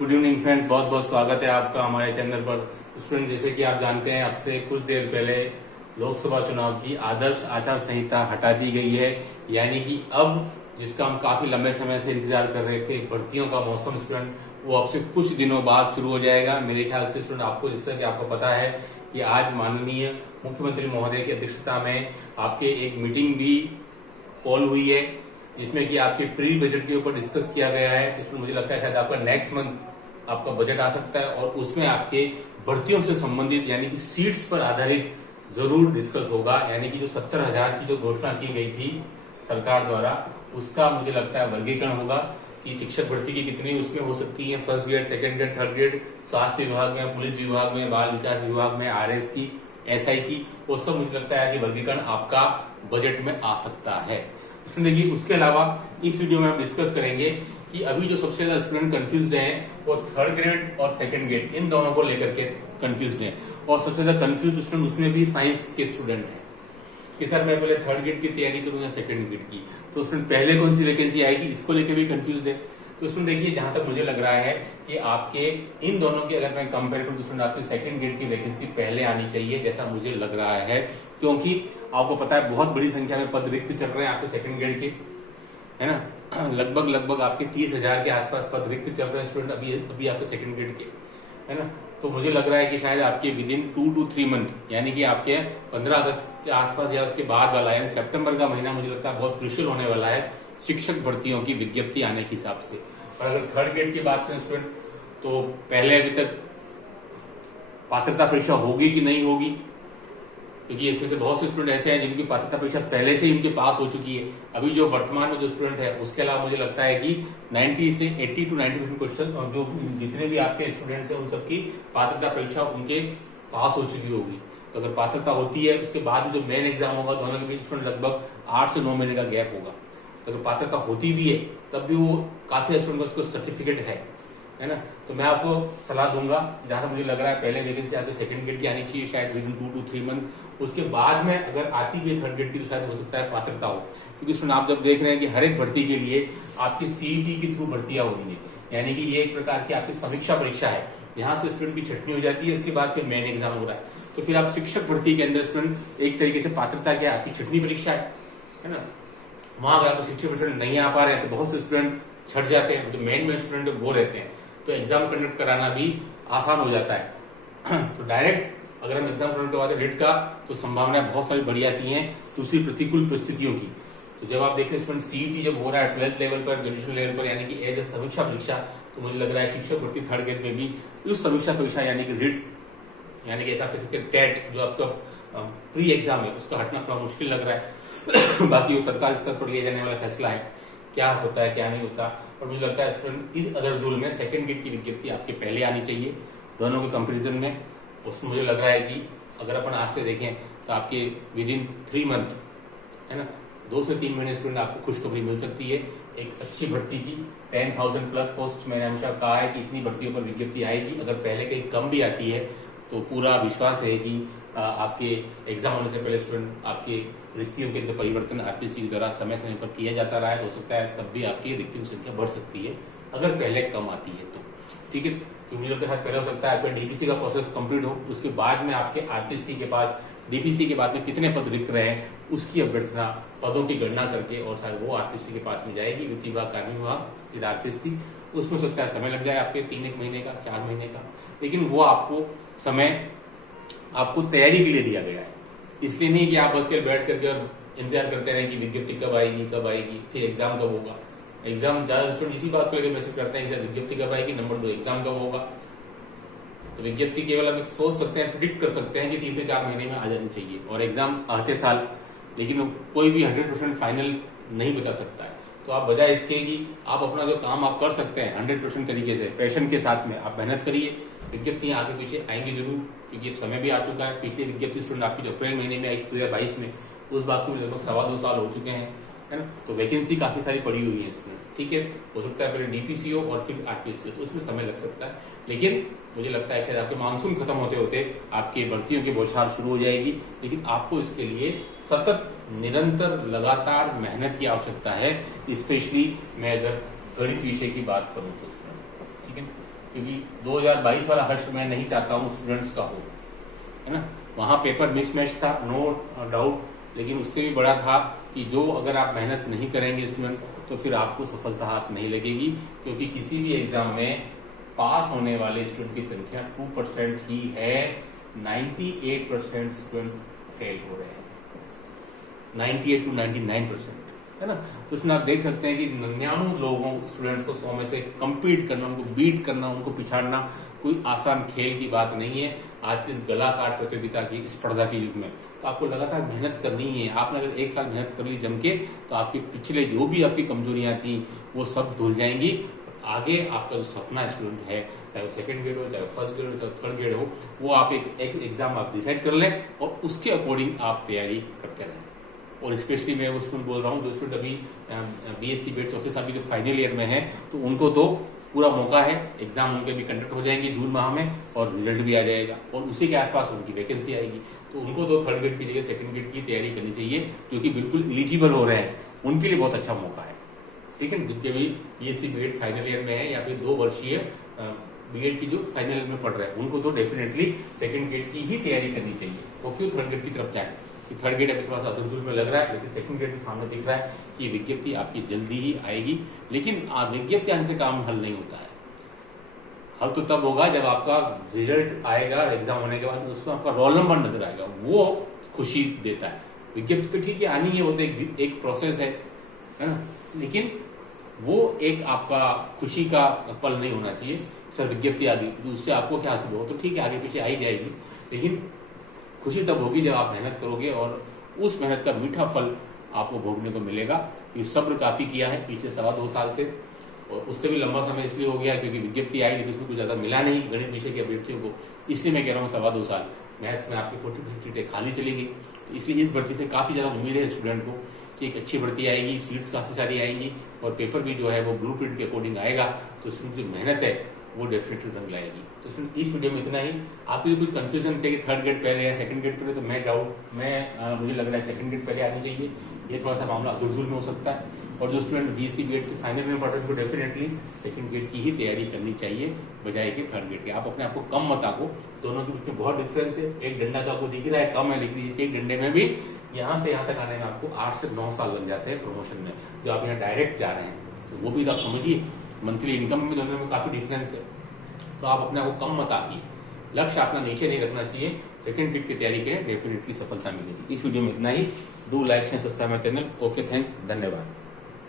Good evening friends, बहुत बहुत स्वागत है आपका हमारे चैनल पर। स्टूडेंट, जैसे कि आप जानते हैं, अब से कुछ देर पहले लोकसभा चुनाव की आदर्श आचार संहिता हटा दी गई है। यानी कि अब जिसका हम काफी लंबे समय से इंतजार कर रहे थे, भर्तियों का मौसम स्टूडेंट, वो अब से कुछ दिनों बाद शुरू हो जाएगा। मेरे ख्याल से स्टूडेंट आपको, जिससे कि आपको पता है कि आज माननीय मुख्यमंत्री महोदय की अध्यक्षता में आपके एक मीटिंग भी कॉल हुई है, जिसमें कि आपके प्री बजट के ऊपर डिस्कस किया गया है। तो इसमें मुझे लगता है शायद आपका नेक्स्ट मंथ आपका बजट आ सकता है और उसमें आपके भर्तियों से संबंधित यानी कि सीट्स पर आधारित जरूर डिस्कस होगा। यानी कि जो 70,000 की जो घोषणा की गई थी सरकार द्वारा, उसका मुझे लगता है वर्गीकरण होगा कि शिक्षक भर्ती की कितनी उसमें हो सकती है, first grade, second grade, third grade, स्वास्थ्य विभाग में, पुलिस विभाग में, बाल विकास विभाग में, आरएस की, एसआई की, वो सब मुझे लगता है कि वर्गीकरण आपका बजट में आ सकता है। देखिए, उसके अलावा इस वीडियो में हम डिस्कस करेंगे कि अभी जो सबसे ज्यादा स्टूडेंट कंफ्यूज्ड हैं वो थर्ड ग्रेड और सेकंड ग्रेड, इन दोनों को लेकर के कंफ्यूज्ड हैं। और सबसे ज्यादा कंफ्यूज स्टूडेंट उसमें भी साइंस के स्टूडेंट हैं कि सर मैं पहले थर्ड ग्रेड की तैयारी करूं या सेकंड ग्रेड की। तो स्टूडेंट पहले कौन सी वैकेंसी आएगी, इसको लेकर भी कंफ्यूज है। तो स्टूडेंट देखिए, जहां तक मुझे लग रहा है कि आपके इन दोनों की अगर मैं कंपेयर करूं तो स्टूडेंट आपकी सेकंड ग्रेड की वैकेंसी पहले आनी चाहिए, जैसा मुझे लग रहा है। क्योंकि आपको पता है बहुत बड़ी संख्या में पद रिक्त चल रहे हैं आपके सेकंड ग्रेड के, है ना। लगभग आपके 30,000 के आसपास पद रिक्त चल रहे हैं स्टूडेंट अभी आपके सेकंड ग्रेड के, है ना। तो मुझे लग रहा है कि शायद आपके विद इन 2 to 3 मंथ, यानी कि आपके 15 अगस्त के आसपास या उसके बाद वाला यानी सितंबर का महीना मुझे लगता है बहुत क्रुशियल होने वाला है शिक्षक भर्तियों की विज्ञप्ति आने के हिसाब से। और अगर थर्ड ग्रेड की बात करें स्टूडेंट, तो पहले अभी तक पात्रता परीक्षा होगी कि नहीं होगी, क्योंकि इसमें से बहुत से स्टूडेंट ऐसे हैं जिनकी पात्रता परीक्षा पहले से ही इनके पास हो चुकी है। अभी जो वर्तमान में जो स्टूडेंट है, उसके अलावा मुझे लगता है कि 90 से 80 to 90% क्वेश्चन जो जितने भी आपके स्टूडेंट्स हैं उन सबकी पात्रता परीक्षा उनके पास हो चुकी होगी। तो अगर पात्रता होती है, उसके बाद जो मेन एग्जाम होगा, दोनों के बीच स्टूडेंट लगभग 8 से 9 महीने का गैप होगा। तो अगर पात्रता होती भी है तब भी वो काफी स्टूडेंट को सर्टिफिकेट है ना। तो मैं आपको सलाह दूंगा, जहां तक मुझे लग रहा है पहले वैकेंसी आपके सेकंड ग्रेड की आनी चाहिए, शायद विद इन 2 to 3 मंथ। उसके बाद में अगर आती भी थर्ड ग्रेड की तो शायद हो सकता है पात्रता हो, क्योंकि सुन आप जब देख रहे हैं कि हर एक भर्ती के लिए आपकी सीईटी के थ्रू भर्तियां होनी है, यानी कि ये एक प्रकार की आपकी समीक्षा परीक्षा है। यहाँ से स्टूडेंट की छटनी हो जाती है, उसके बाद फिर मेन एग्जाम हो रहा है। तो फिर आप शिक्षक भर्ती के अंदर स्टूडेंट एक तरीके से पात्रता क्या आपकी छटनी परीक्षा है ना। वहां अगर आपको शिक्षक भर्ती नहीं आ पा रहे हैं तो बहुत से स्टूडेंट छट जाते हैं, जो मेन स्टूडेंट वो रहते हैं, तो एग्जाम कंडक्ट कराना भी आसान हो जाता है। तो डायरेक्ट अगर हम एग्जाम कंडक्ट करवाते हैं रिट का, तो संभावनाएं बहुत सारी बढ़ जाती हैं दूसरी प्रतिकूल परिस्थितियों की। तो जब आप देखते हैं स्टूडेंट सीईटी जब हो रहा है 12th लेवल पर, ग्रेजुएशन लेवल पर, यानी कि एज ए समीक्षा परीक्षा, तो मुझे लग रहा है शिक्षक भर्ती थर्ड ग्रेड में भी उस समीक्षा परीक्षा यानी कि रिट, यानी कि ऐसा कह सकते हैं टेट जो आपका प्री एग्जाम है, उसका हटना थोड़ा मुश्किल लग रहा है। बाकी वो सरकार स्तर पर लिए जाने वाला फैसला है, क्या होता है क्या नहीं होता। और मुझे लगता है स्टूडेंट इस अदर रूल में सेकंड ग्रेड की विज्ञप्ति आपके पहले आनी चाहिए दोनों के कंपैरिजन में। उसमें मुझे लग रहा है कि अगर अपन आज से देखें तो आपके विद इन 3 मंथ, है ना, 2 से 3 महीने स्टूडेंट आपको खुशखबरी मिल सकती है एक अच्छी भर्ती की। 10,000 प्लस पोस्ट मैंने हमेशा कहा है कि इतनी भर्तियों पर विज्ञप्ति आएगी। अगर पहले कहीं कम भी आती है तो पूरा विश्वास है कि आपके एग्जाम होने से पहले स्टूडेंट आपके रिक्तियों के अंदर परिवर्तन आरपीसी के द्वारा समय समय पर किया जाता रहा है, तो हो सकता है तब भी आपकी रिक्तियों की संख्या बढ़ सकती है अगर पहले कम आती है तो, ठीक है। तो मुझे लगता है पहले हो सकता है आपका डीपीसी का प्रोसेस कंप्लीट हो, उसके बाद में आपके आरपीसी के पास डीपीसी के बाद में कितने पद रिक्त रहे हैं उसकी अभ्यर्थना पदों की गणना करके, और शायद वो आरपीसी के पास में जाएगी, वित्तीय विभाग, कार्मिक विभाग, फिर आरपीसी। उसमें हो सकता है समय लग जाए आपके 3-1 महीने का, 4 महीने का, लेकिन वो आपको समय आपको तैयारी के लिए दिया गया है। इसलिए नहीं कि आप बस के बैठ करके और इंतजार करते रहे कि विज्ञप्ति कब आएगी, फिर एग्जाम कब होगा। एग्जाम ज्यादा स्टूडेंट इसी बात को लेकर मैसेज करते हैं कि विज्ञप्ति कब आएगी, नंबर 2 एग्जाम कब होगा। तो विज्ञप्ति केवल हम सोच सकते हैं, प्रिडिक्ट कर सकते हैं कि 3 से 4 महीने में आ जानी चाहिए, और एग्जाम आते साल, लेकिन कोई भी 100% फाइनल नहीं बता सकता है। तो आप बजाय इसके कि आप अपना जो काम आप कर सकते हैं 100% तरीके से पैशन के साथ में आप मेहनत करिए। विज्ञप्तियां आगे पीछे आएंगी जरूर, क्योंकि अब समय भी आ चुका है। पिछली विज्ञप्ति स्टूडेंट आपकी जो अप्रैल महीने में आई 2022 में, उस बात को लगभग 2.25 साल हो चुके हैं, है ना। तो वैकेंसी काफी सारी पड़ी हुई है स्टूडेंट, ठीक है। हो सकता है पहले डीपीसी हो और फिर आरपीएससी हो, तो उसमें समय लग सकता है। लेकिन मुझे लगता है शायद आपके मानसून खत्म होते होते आपकी भर्तियों की बौछार शुरू हो जाएगी। लेकिन आपको इसके लिए सतत निरंतर लगातार मेहनत की आवश्यकता है, स्पेशली मैं अगर गणित विषय की बात करूं तो स्टूडेंट, ठीक है। लेकिन क्योंकि 2022 वाला हर्ष मैं नहीं चाहता हूँ स्टूडेंट्स का हो, है ना। वहाँ पेपर मिसमैच था, नो डाउट, लेकिन उससे भी बड़ा था कि जो अगर आप मेहनत नहीं करेंगे स्टूडेंट तो फिर आपको सफलता हाथ नहीं लगेगी, क्योंकि किसी भी एग्जाम में पास होने वाले स्टूडेंट की संख्या 2% ही है, 98% स्टूडेंट फेल हो रहे हैं, 98 to 99%, है ना। तो इसमें आप देख सकते हैं कि 99 लोगों स्टूडेंट्स को 100 में से compete करना, उनको बीट करना, उनको पिछाड़ना कोई आसान खेल की बात नहीं है। आज की इस गलाकाट प्रतियोगिता की स्पर्धा के युग में तो आपको लगातार मेहनत करनी ही है। आपने अगर एक साल मेहनत कर ली जम के तो आपके पिछले जो भी आपकी कमजोरियां थी वो सब धुल जाएंगी। आगे आपका जो सपना स्टूडेंट है, चाहे वो सेकंड ग्रेड हो, चाहे फर्स्ट ग्रेड हो, चाहे थर्ड ग्रेड हो, वो आप एक एग्जाम आप डिसाइड कर लें और उसके अकॉर्डिंग आप तैयारी करते रहें। और स्पेशली मैं वो स्टूडेंट बोल रहा हूँ जो स्टूडेंट अभी BSc BEd चौथे साल की जो फाइनल ईयर में है, तो उनको तो पूरा मौका है, एग्जाम उनके भी कंडक्ट हो जाएंगे जून माह में और रिजल्ट भी आ जाएगा और उसी के आसपास उनकी वैकेंसी आएगी। तो उनको तो थर्ड ग्रेड की जगह सेकंड ग्रेड की तैयारी करनी चाहिए, जो कि बिल्कुल एलिजिबल हो रहे हैं, उनके लिए बहुत अच्छा मौका है, ठीक है। जिनके भी BSc BEd फाइनल ईयर में है या फिर 2 वर्षीय BEd की जो फाइनल ईयर में पढ़ रहे हैं, उनको तो डेफिनेटली सेकंड ग्रेड की ही तैयारी करनी चाहिए। वो क्यों थर्ड ग्रेड की तरफ जाए कि थर्ड ग्रेड अभी थोड़ा सा अधूर में लग रहा है, लेकिन सेकंड ग्रेड के सामने दिख रहा है कि विज्ञप्ति आपकी जल्दी ही आएगी। लेकिन विज्ञप्ति आने से काम हल नहीं होता है, हल तो तब होगा जब आपका रिजल्ट आएगा एग्जाम होने के बाद, उसमें आपका रोल नंबर नजर आएगा, वो खुशी देता है। विज्ञप्ति तो ठीक है आनी है, वो तो एक प्रोसेस है ना, लेकिन वो एक आपका खुशी का पल नहीं होना चाहिए। सर विज्ञप्ति आ गई, उससे आपको क्या हासिल हो, तो ठीक है आगे पीछे आ ही जाएगी, लेकिन खुशी तब होगी जब आप मेहनत करोगे और उस मेहनत का मीठा फल आपको भोगने को मिलेगा। कि सब्र काफी किया है पिछले 2.25 साल से, और उससे भी लंबा समय इसलिए हो गया क्योंकि विज्ञप्ति आई लेकिन उसमें कुछ ज्यादा मिला नहीं गणित विषय के अभ्यर्थियों को, इसलिए मैं कह रहा हूँ 2.25 साल। मैथ्स में आपकी 40% सीटें खाली चली गई, तो इसलिए इस भर्ती से काफी ज्यादा उम्मीद है स्टूडेंट को कि एक अच्छी भर्ती आएगी, सीट्स काफी सारी आएंगी और पेपर भी जो है वो ब्लूप्रिंट के अकॉर्डिंग आएगा। तो स्टूडेंट की मेहनत है वो डेफिनेटली रंग लाएगी। तो इस वीडियो में इतना ही। आपको कुछ कंफ्यूजन थे कि थर्ड ग्रेड पहले या सेकंड ग्रेड पहले, तो मुझे लग रहा है सेकंड ग्रेड पहले आनी चाहिए। ये थोड़ा सा मामला दुर्जुल में हो सकता है, और जो स्टूडेंट BSc BEd के फाइनल में पढ़ रहे हैं उनको डेफिनेटली सेकंड ग्रेड की ही तैयारी करनी चाहिए बजाय कि थर्ड ग्रेड की। आप अपने आपको कम मत आको, दोनों के बीच में बहुत डिफरेंस है। एक डंडा तो आपको दिख रहा है कम है, लेकिन इस एक डंडे में भी यहाँ से यहाँ तक आने में आपको 8 से 9 साल लग जाते हैं प्रमोशन में, जो आप यहाँ डायरेक्ट जा रहे हैं। तो वो भी तो आप समझिए, मंथली इनकम में दोनों में काफी डिफरेंस है। तो आप अपने आप को कम मत आकिए, लक्ष्य अपना नीचे नहीं रखना चाहिए। सेकंड ग्रेड की तैयारी करें, डेफिनेटली सफलता मिलेगी। इस वीडियो में इतना ही। Do like and subscribe my channel. Okay, thanks, धन्यवाद।